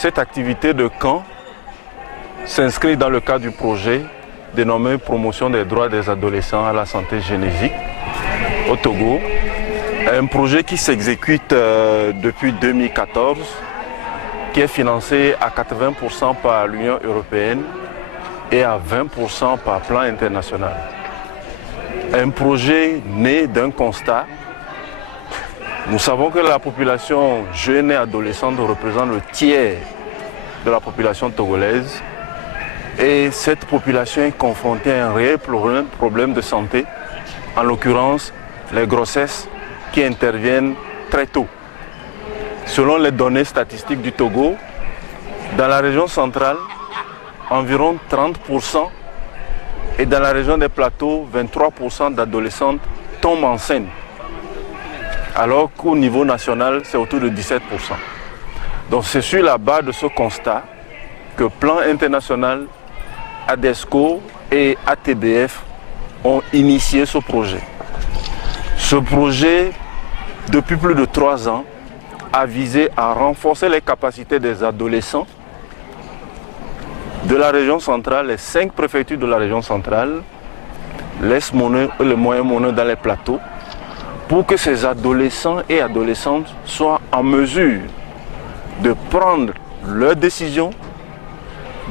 cette activité de camp s'inscrit dans le cadre du projet dénommé Promotion des droits des adolescents à la santé génésique au Togo. Un projet qui s'exécute depuis 2014, qui est financé à 80% par l'Union européenne et à 20% par plan international. Un projet né d'un constat. Nous savons que la population jeune et adolescente représente le tiers de la population togolaise et cette population est confrontée à un réel problème de santé, en l'occurrence les grossesses qui interviennent très tôt. Selon les données statistiques du Togo, dans la région centrale, environ 30% et dans la région des plateaux, 23% d'adolescentes tombent enceintes, alors qu'au niveau national, c'est autour de 17%. Donc c'est sur la base de ce constat que Plan International, ADESCO et ATBF ont initié ce projet. Ce projet, depuis plus de 3 ans, a visé à renforcer les capacités des adolescents de la région centrale, les 5 préfectures de la région centrale, l'Est Monnaie et le Moyen Monnaie dans les plateaux, pour que ces adolescents et adolescentes soient en mesure de prendre leurs décisions,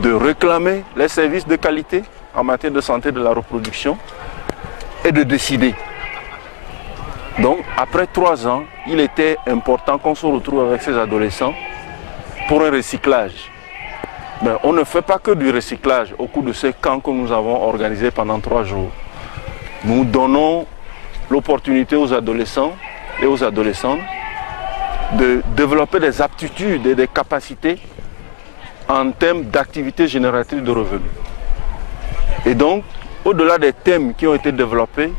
de réclamer les services de qualité en matière de santé de la reproduction et de décider. Donc, après 3 ans, il était important qu'on se retrouve avec ces adolescents pour un recyclage. Mais on ne fait pas que du recyclage au cours de ces camps que nous avons organisés pendant 3 jours. Nous donnons l'opportunité aux adolescents et aux adolescentes de développer des aptitudes et des capacités en termes d'activités génératrices de revenus. Et donc, au-delà des thèmes qui ont été développés,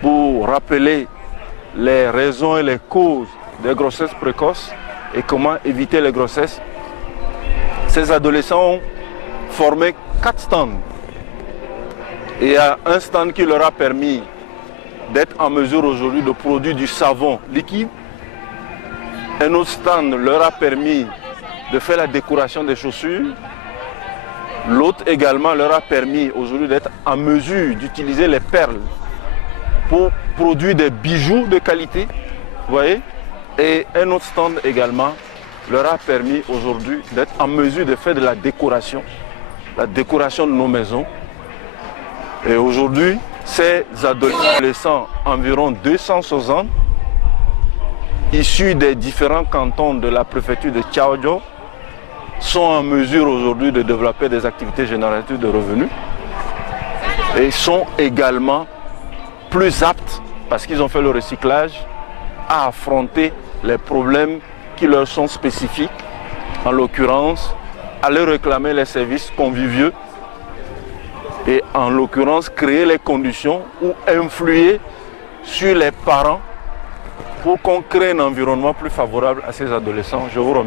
pour rappeler les raisons et les causes des grossesses précoces et comment éviter les grossesses, ces adolescents ont formé 4 stands. Et il y a un stand qui leur a permis d'être en mesure aujourd'hui de produire du savon liquide. Un autre stand leur a permis de faire la décoration des chaussures. L'autre également leur a permis aujourd'hui d'être en mesure d'utiliser les perles pour produire des bijoux de qualité, vous voyez. Et un autre stand également leur a permis aujourd'hui d'être en mesure de faire de la décoration de nos maisons. Et aujourd'hui, ces adolescents, environ 260, issus des différents cantons de la préfecture de Tchaodjo, sont en mesure aujourd'hui de développer des activités génératrices de revenus et sont également plus aptes, parce qu'ils ont fait le recyclage, à affronter les problèmes qui leur sont spécifiques, en l'occurrence, aller réclamer les services conviviaux et en l'occurrence créer les conditions ou influer sur les parents pour qu'on crée un environnement plus favorable à ces adolescents. Je vous remercie.